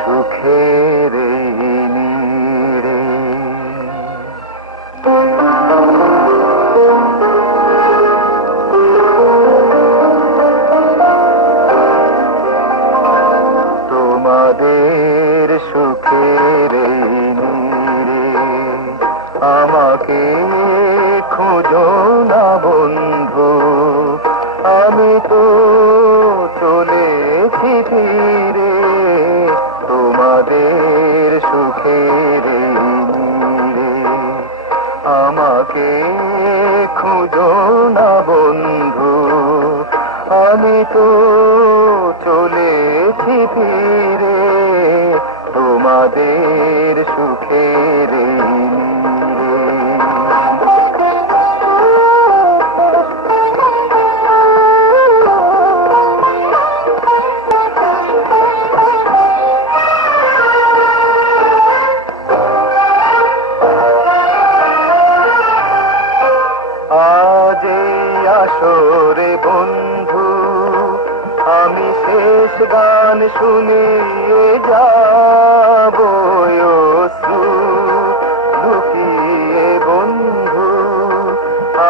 সুখের নীড়ে তোমাদের সুখের নীড়ে আমাকে খোঁজো না বন্ধু, আমি তো চলেছি ফিরে তোমাদের সুখের নীড়ে। আমাকে খুঁজো না বন্ধু, আমি তো চলেছি ফিরে তোমাদের সুখের নীড়ে। আজ এই আসরে বন্ধু আমি শেষ গান শুনিয়ে যাব, অশ্রু লুকিয়ে বন্ধু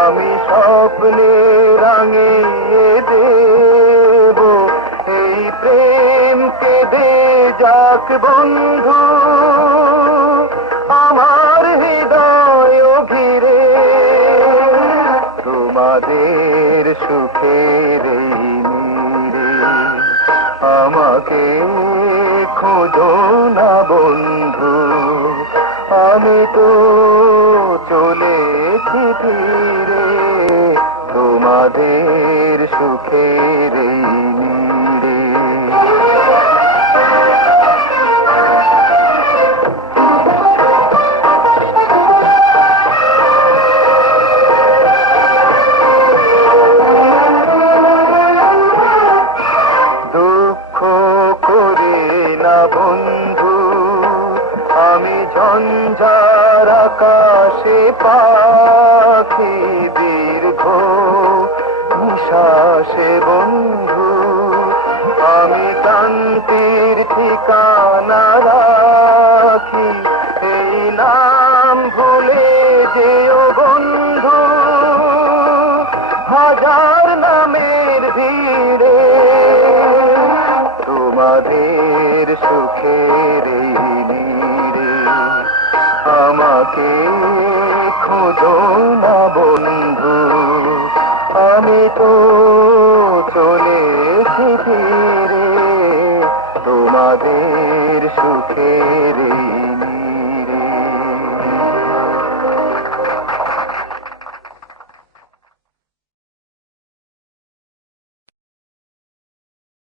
আমি স্বপ্নে রাঙিয়ে দেব। এই প্রেম কেঁদে যাক বন্ধু আমার হৃদয় ঘিরে তোমাদের সুখের নীড়ে। আমাকে খোঁজো না বন্ধু, আমি তো চলেছি ফিরে তোমাদের সুখের নীড়ে। বন্ধু আমি ঝঞ্ঝার আকাশে পাখি দীর্ঘ নিঃশ্বাসে বন্ধু আমি শান্তির ঠিকানা রাখি। এই নাম ভুলে যেও বন্ধু হাজার নামের ভিড়ে তোমাদের সুখের নীড়ে। আমাকে খোঁজো না বন্ধু, আমি তো চলেছি ফিরে তোমাদের সুখের